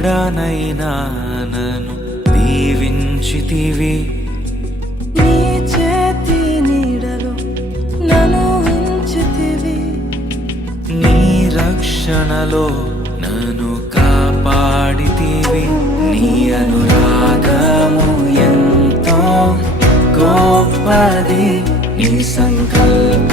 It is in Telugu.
దీనుడనైనా నన్ను దీవించితివి. నీ చేతి నీడలో నన్ను ఉంచితివి. నీ రక్షణలో నన్ను కాపాడితివి. నీ అనురాగము ఎంతో గొప్పది, నీ సంకల్ప